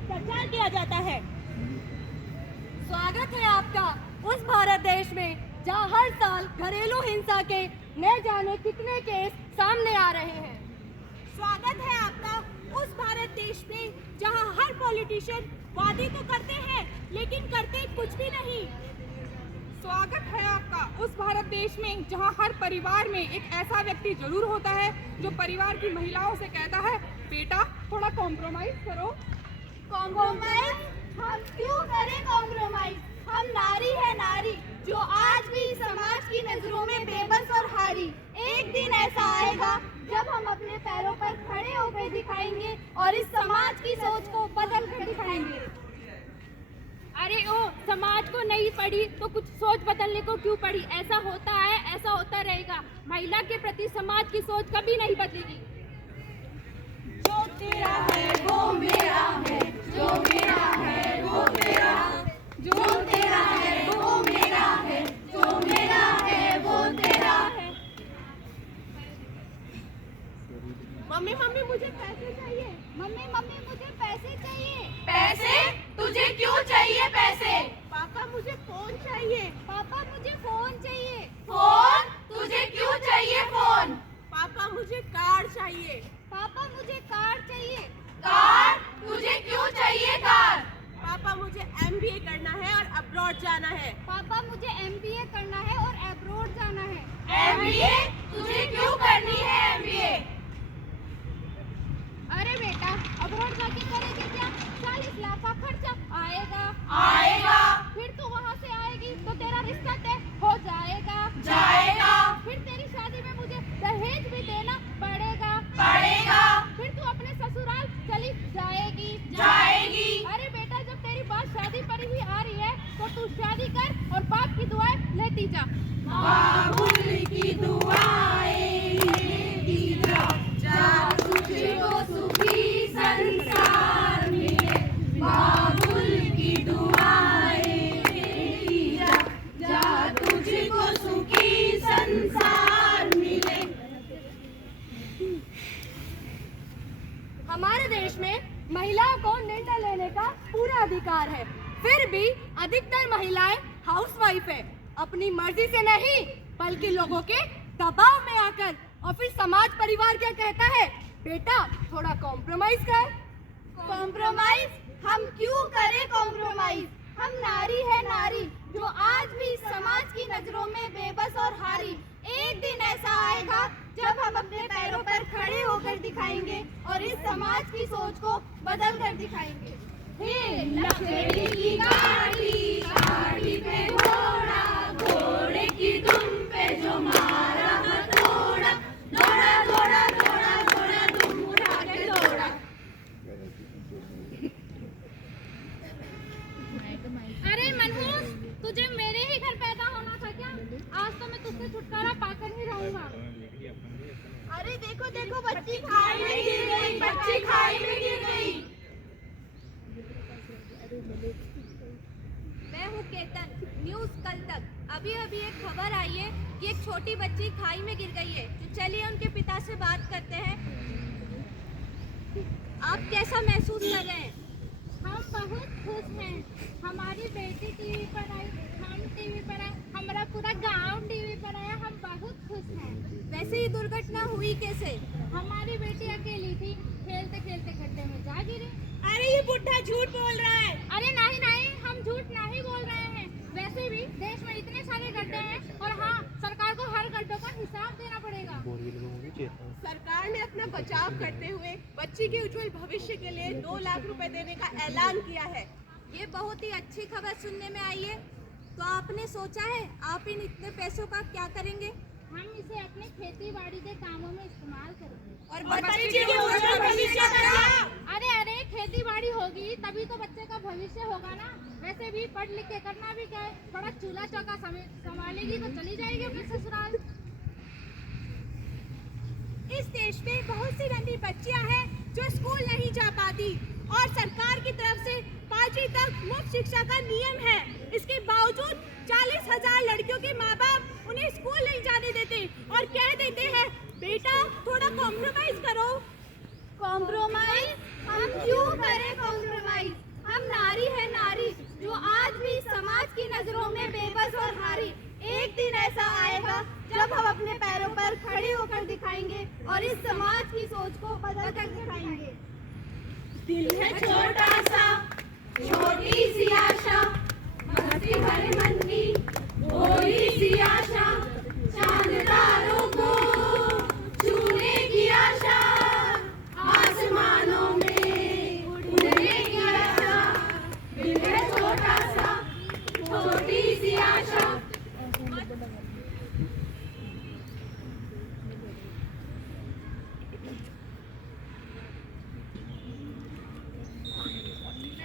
अत्याचार किया जाता है। स्वागत है आपका उस भारत देश में जहां हर साल घरेलू हिंसा के न जाने कितने केस सामने आ रहे हैं। स्वागत है आपका उस भारत देश में जहां हर पॉलिटिशियन वादे तो करते हैं लेकिन करते कुछ भी नहीं। स्वागत है आपका उस भारत देश में जहां हर परिवार में एक ऐसा व्यक्ति जरूर होता है जो परिवार की महिलाओं से कहता है, बेटा थोड़ा कॉम्प्रोमाइज करो। कॉम्प्रोमाइज? हम क्यों करें कॉम्प्रोमाइज? हम नारी है नारी, जो आज भी समाज की नजरों में बेबस और हारी। एक दिन ऐसा आएगा जब हम अपने पैरों पर खड़े होकर दिखाएंगे और इस समाज की सोच को बदल कर दिखाएंगे। अरे ओ, समाज को नहीं पड़ी तो कुछ सोच बदलने को क्यों पड़ी? ऐसा होता है, ऐसा होता रहेगा। महिला के प्रति समाज की सोच कभी नहीं बदलेगी। जो तेरा है वो मेरा है, जो मेरा है वो तेरा, जो तेरा है वो मेरा है, जो मेरा है वो तेरा है। मम्मी मम्मी मुझे पैसे चाहिए। मम्मी मम्मी मुझे पैसे चाहिए। पैसे? तुझे क्यों चाहिए पैसे? पापा मुझे फोन चाहिए। पापा मुझे फोन चाहिए। फोन? तुझे क्यों चाहिए फोन? पापा मुझे कार चाहिए। पापा मुझे कार चाहिए। कार? तुझे क्यों चाहिए कार? पापा मुझे MBA करना है और अब्रॉड जाना है। पापा मुझे MBA करना है और अब्रॉड जाना है। MBA? तुझे क्यों करनी है MBA? अरे बेटा, अब्रॉड जाके करेगी क्या? 40 लाख का खर्चा आएगा। आएगा। फिर तू वहाँ से आएगी तो तेरा रिश्ता तय हो जाएगा। जाएगा। फिर तेरी शादी में मुझे दहेज भी देना पड़ेगा। पड़ेगा। फिर तू अपने ससुराल चली जाएगी। जाएगी। अरे बेटा, जब तेरी बात शादी पर ही आ रही है तो तू शादी कर और बाप की दुआएं लेती जा। बाबुल की दुआएं लेती जा, जा तुझको सुखी संसार मिले। बाबुल की दुआएं लेती जा, जा तुझको सुखी संसार मिले। हमारे देश में महिलाओं को निर्णय लेने का पूरा अधिकार है, फिर भी अधिकतर महिलाएं हाउसवाइफ है। अपनी मर्जी से नहीं बल्कि लोगों के दबाव में आकर। और फिर समाज परिवार क्या कहता है? बेटा थोड़ा कॉम्प्रोमाइज कर। कॉम्प्रोमाइज? हम क्यों करें कॉम्प्रोमाइज? हम नारी है नारी, जो आज भी समाज की नजरों में बेबस और हारी। एक दिन ऐसा आएगा जब हम अपने पैरों पर खड़े होकर दिखाएंगे और इस समाज की सोच को बदल कर दिखाएंगे। हे लकड़ी की काठी, काठी पे घोड़ा, घोड़े की दुम पे जो मारा हथौड़ा, दौड़ा दौड़ा दौड़ा दौड़ा दुम उठा के दौड़ा। अरे मनहूस, तुझे मेरे ही घर पैदा होना था क्या? आज तो मैं तुझसे छुटकारा पाकर ही रहूंगा। अरे देखो देखो, बच्ची खाई में गिर गई, बच्ची खाई में गिर गई। मैं हूँ केतन, न्यूज़ कल तक। अभी अभी एक खबर आई है कि एक छोटी बच्ची खाई में गिर गई है। तो चलिए उनके पिता से बात करते हैं। आप कैसा महसूस कर रहे हैं? हम बहुत खुश हैं। हमारी बेटी टीवी पर आई, हम टीवी पर आए, हमारा पूरा गांव टीवी पर आया। हम बहुत खुश हैं। वैसे ही दुर्घटना हुई कैसे? हमारी बेटी अकेली थी, खेलते खेलते गड्ढे में जा गिरी। अरे ये बुढ़ा झूठ बोल रहा है। अरे नहीं नहीं, हम झूठ नहीं बोल रहे हैं। वैसे भी देश में इतने सारे गड्ढे हैं और हाँ, सरकार को हर गड्ढों का हिसाब देना पड़ेगा। सरकार ने अपना बचाव करते हुए बच्ची के उज्जवल भविष्य के लिए 2 लाख रुपए देने का ऐलान किया है। ये बहुत ही अच्छी खबर सुनने में आई है। तो आपने सोचा है आप इन इतने पैसों का क्या करेंगे? हम इसे अपने खेती बाड़ी के कामों में इस्तेमाल करेंगे। और बच्ची के उज्जवल भविष्य का? अरे खेती बाड़ी होगी तभी तो बच्चे का भविष्य होगा ना। वैसे भी पढ़ लिख के करना भी क्या है, बड़ा चूल्हा चौका संभालेगी तो चली जाएगी अपने ससुराल। इस देश में बहुत सी नन्ही बच्चियां हैं जो स्कूल नहीं जा पाती और सरकार की तरफ से 5वीं तक मुफ्त शिक्षा का नियम है। इसके बावजूद 40,000 लड़कियों के माँ बाप उन्हें स्कूल नहीं जाने देते और कह देते हैं, बेटा थोड़ा कॉम्प्रोमाइज करो। कॉम्प्रोमाइज? हम क्यों करें कॉम्प्रोमाइज? पर खड़े होकर दिखाएंगे और इस समाज की सोच को बदल कर दिखाएंगे। दिल है छोटा सा, छोटी सी आशा, मस्ती भरे मन की भोली सी आशा, चांदतारों को छूने की आशा, आसमानों में उड़ने की आशा। दिल है छोटा सा, छोटी सी आशा।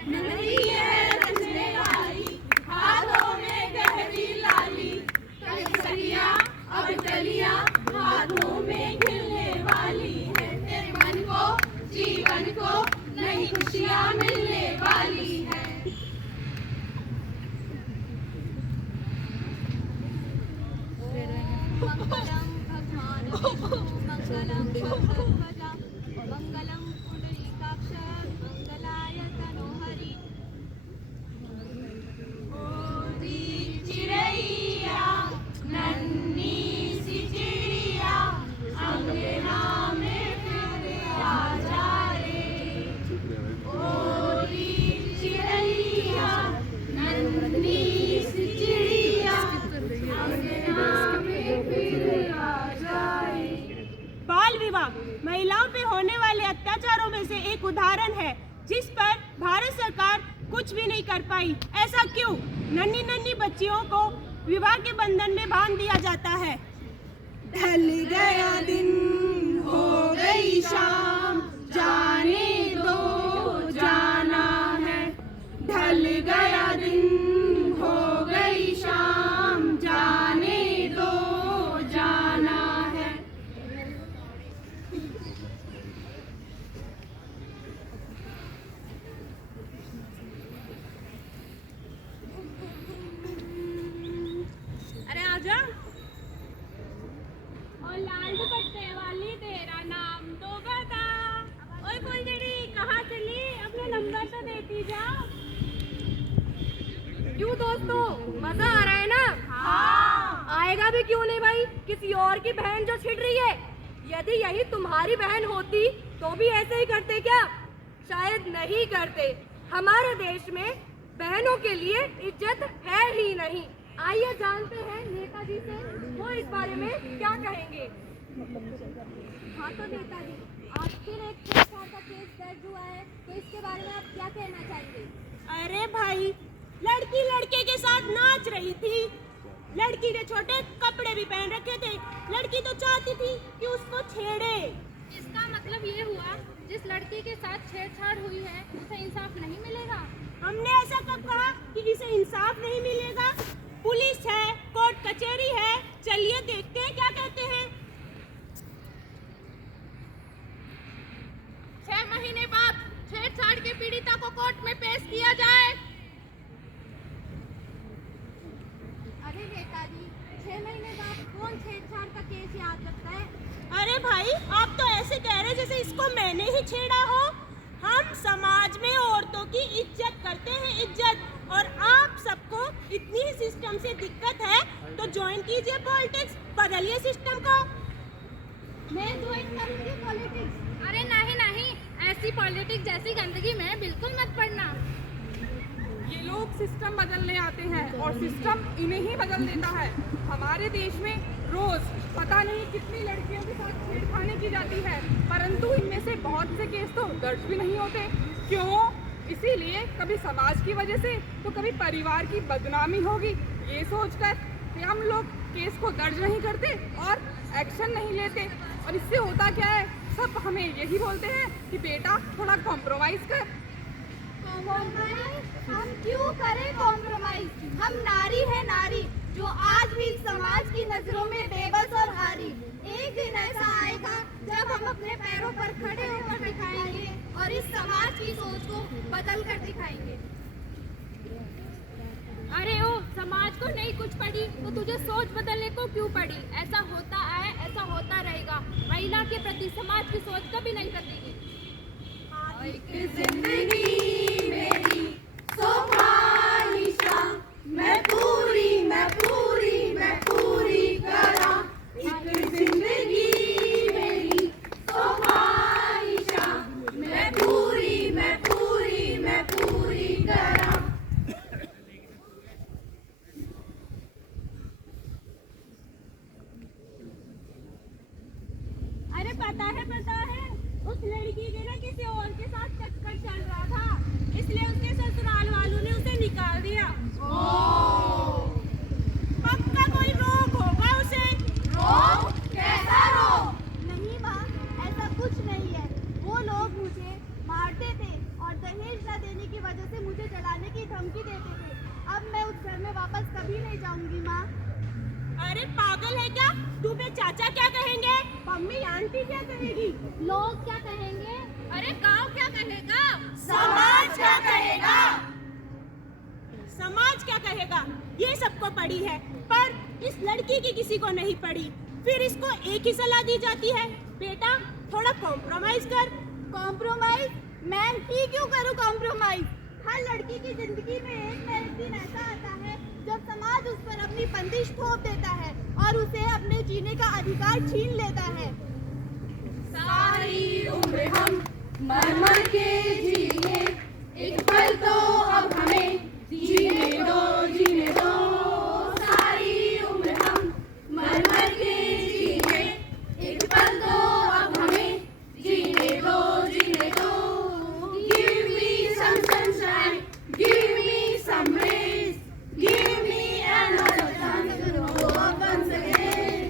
नन्ही है रचने वाली, हाथों में गहरी लाली, कलियां अब कलियां हाथों में खिलने वाली है। तेरे मन को जीवन को नई खुशियां मिलने वाली है। मंगलम भगवान मंगलम भगवता मंगलम पुंडरीकाक्ष मंगलाय तनोहरि। ओरी चिड़ैया नन्ही सी चिड़िया, अंगना में फिर आ जाए। ओरी चिड़ैया नन्ही सी चिड़िया, अंगना में फिर आ जाए। बाल विवाह महिलाओं पे होने वाले अत्याचारों में से एक उदाहरण है, जिस पर भारत सरकार कुछ भी नहीं कर पाई। ऐसा क्यों? नन्ही नन्ही बच्चियों को विवाह के बंधन में बांध दिया जाता है। ढल गया दिन हो गई शाम, जाने दो जाना है। ढल गया दिन हो गई शाम, जाने दो जाना है। अरे आजा। और लाल दुपट्टे वाली तेरा नाम तो बता। ओए फुलझड़ी कहाँ चली? अपना नंबर तो देती जा। क्यों दोस्तों, मजा आ रहा है ना? हाँ। आएगा भी क्यों नहीं भाई, किसी और की बहन जो छिड़ रही है। यदि यही तुम्हारी बहन होती तो भी ऐसे ही करते क्या? शायद नहीं करते। हमारे देश में बहनों के लिए इज्जत है ही नहीं। आइए जानते हैं नेताजी से, वो इस बारे में क्या कहेंगे। हाँ तो नेताजी, आखिर एक छेड़छाड़ का केस दर्ज हुआ है, तो इसके बारे में आप क्या कहना चाहेंगे? अरे भाई, लड़की लड़के के साथ नाच रही थी। लड़की ने छोटे कपड़े भी पहन रखे थे। लड़की तो चाहती थी कि उसको छेड़े। इसका मतलब ये हुआ जिस लड़की के साथ छेड़छाड़ हुई है उसे इंसाफ नहीं मिलेगा। हमने ऐसा कब कहा कि इसे इंसाफ नहीं मिलेगा? पुलिस है, कोर्ट कचहरी है, चलिए देखते हैं क्या कहते हैं। 6 महीने बाद छेड़छाड़ के पीड़िता को कोर्ट में पेश किया जाए। अरे नेताजी, 6 महीने बाद कौन छेड़छाड़ का केस याद रखता है? अरे भाई, आप तो ऐसे कह रहे जैसे इसको मैंने ही छेड़ा हो। हम समाज में औरतों की इज्जत करते हैं, इज्जत। और आप सबको इतनी ही सिस्टम से दिक्कत है तो ज्वाइन कीजिए पॉलिटिक्स, बदलिए सिस्टम को। मैं ज्वाइन करूंगी पॉलिटिक्स। अरे नहीं नहीं, ऐसी पॉलिटिक्स जैसी गंदगी में बिल्कुल मत पड़ना। ये लोग सिस्टम बदलने आते हैं और सिस्टम इन्हें ही बदल देता है। हमारे देश में रोज पता नहीं कितनी लड़कियों के साथ छेड़खानी की जाती है, परंतु इनमें से बहुत से केस तो दर्ज भी नहीं होते। क्यों? इसीलिए कभी समाज की वजह से तो कभी परिवार की बदनामी होगी, ये सोचकर कि हम लोग केस को दर्ज नहीं करते और एक्शन नहीं लेते। और इससे होता क्या है, सब हमें यही बोलते हैं कि बेटा थोड़ा कॉम्प्रोमाइज कर। कॉम्प्रोमाइज? हम क्यों करें कॉम्प्रोमाइज? हम नारी है, नारी जो आज भी समाज की नजरों में बेबस और हारी। एक दिन ऐसा आएगा जब हम अपने पैरों पर खड़े होकर दिखाएंगे और इस समाज की सोच को बदल कर दिखाएंगे। अरे ओ, समाज को नहीं कुछ पड़ी तो तुझे सोच बदलने को क्यों पड़ी? ऐसा होता है, ऐसा होता रहेगा। महिला के प्रति समाज की सोच कभी नहीं बदलेगी। एक जिंदगी मेरी सो ख्वाहिशां, मैं पूरी करा। एक जिंदगी पैसा देने की वजह से मुझे जलाने की धमकी देते थे। अब मैं उस घर में वापस कभी नहीं जाऊंगी माँ। अरे पागल है क्या? तुम्हें चाचा क्या कहेंगे? मम्मी आंटी क्या कहेगी? लोग क्या कहेंगे? अरे गांव क्या कहेगा? समाज क्या कहेगा? समाज क्या कहेगा? ये सबको पड़ी है, पर इस लड़की की किसी को नहीं पड़ी। फिर इसको एक ही सलाह दी जाती है, बेटा थोड़ा कॉम्प्रोमाइज कर। कॉम्प्रोमाइज? मैं ही क्यों करूँ कॉम्प्रोमाइज? हर लड़की की जिंदगी में एक न एक दिन ऐसा आता है जब समाज उस पर अपनी बंदिश थोप देता है और उसे अपने जीने का अधिकार छीन लेता है। सारी उम्र हम मर मर के जिए, एक पल तो अब हमें जीने दो, जीने दो। सारी उम्र हम मर मर के जिए, एक पल तो अब हमें जीने दो, जीने दो। Give me some sunshine, give me some rays, give me another chance to grow up once again.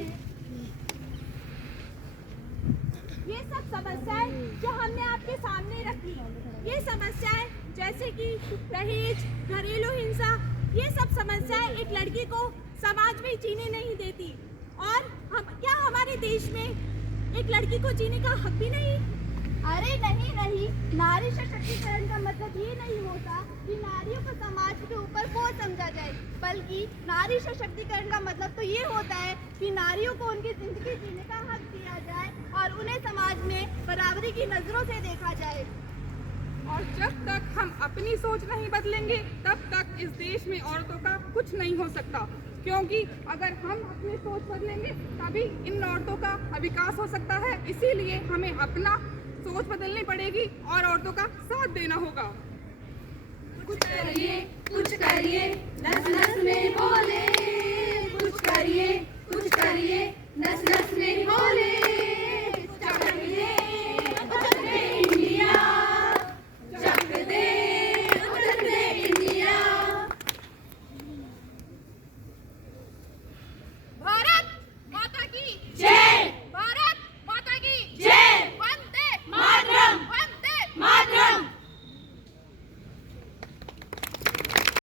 ये सब समस्याएं जो हमने आपके सामने रखी, ये समस्याएं जैसे कि दहेज, घरेलू हिंसा, ये सब समस्याएं एक लड़की को समाज में जीने नहीं देती। और क्या हमारे देश में एक लड़की को जीने का हक भी नहीं? अरे नहीं नहीं, नारी सशक्तिकरण का मतलब ये नहीं होता कि नारियों को समाज के ऊपर बोझ समझा जाए, बल्कि नारी सशक्तिकरण का मतलब तो ये होता है कि नारियों को उनकी जिंदगी जीने का हक दिया जाए और उन्हें समाज में बराबरी की नजरों से देखा जाए। और जब तक हम अपनी सोच नहीं बदलेंगे तब तक इस देश में औरतों का कुछ नहीं हो सकता, क्योंकि अगर हम अपनी सोच बदलेंगे तभी इन औरतों का विकास हो सकता है। इसीलिए हमें अपना सोच बदलनी पड़ेगी और औरतों का साथ देना होगा। कुछ करिए, नस नस में बोले, कुछ करिए, नस नस में